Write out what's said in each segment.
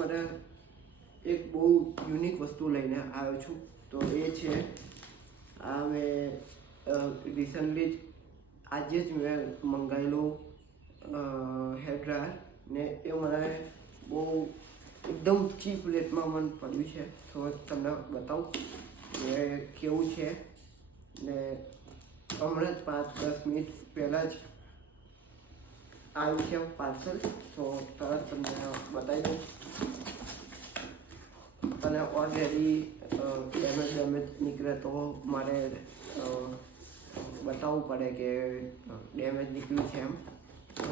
માટે એક બહુ યુનિક વસ્તુ લઈને આવ્યો છું. તો એ છે આ મેં રિસન્ટલી આજે જ મેં મંગાવેલું હેર ડ્રાયર ને એ મને બહુ એકદમ ચીપ રેટમાં મને પડ્યું છે. તો તમને બતાવું કે કેવું છે. ને હમણાં જ 5-10 મિનિટ પહેલાં જ આવ્યું છે પાર્સલ. તો તરત તમને બતાવી દઉં. અને ઓલરેડી ડેમેજ નીકળે તો મારે બતાવવું પડે કે ડેમેજ નીકળ્યું છે એમ. તો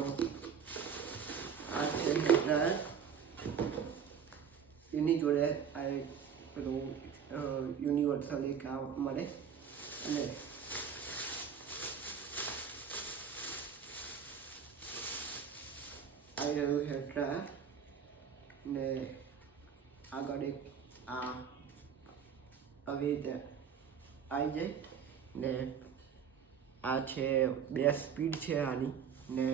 આ છે ડ્રાયર. એની જોડે આ પેલું યુનિવર્સલ એક આ મળે. અને આવી રહ્યું હેર ડ્રાયર ને આગળ એક આ આવી રીતે આવી જાય ને આ છે 2 સ્પીડ છે આની ને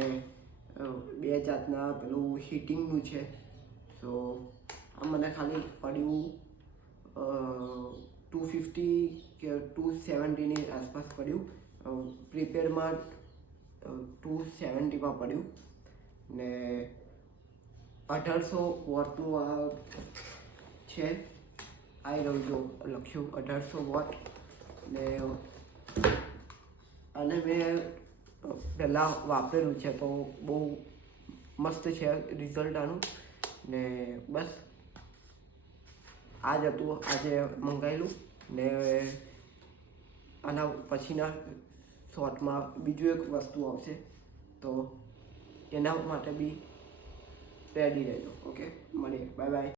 2 જાતના પેલું હીટિંગનું છે. સો આ મને ખાલી પડ્યું 250 કે 270ની આસપાસ પડ્યું. પ્રીપેડમાં 270માં પડ્યું ને 1800 વોટનું આ છે. આવી રહ્યું જો લખ્યું 1800 વોટ ને અને મેં પહેલાં વાપરેલું છે તો બહુ મસ્ત છે રિઝલ્ટ આનું. ને બસ આ જ હતું આજે મંગાવેલું. ને આના પછીના શોર્ટમાં બીજું એક વસ્તુ આવશે તો એના માટે બી રેડી રહેજો. ઓકે, મળીએ. Bye bye.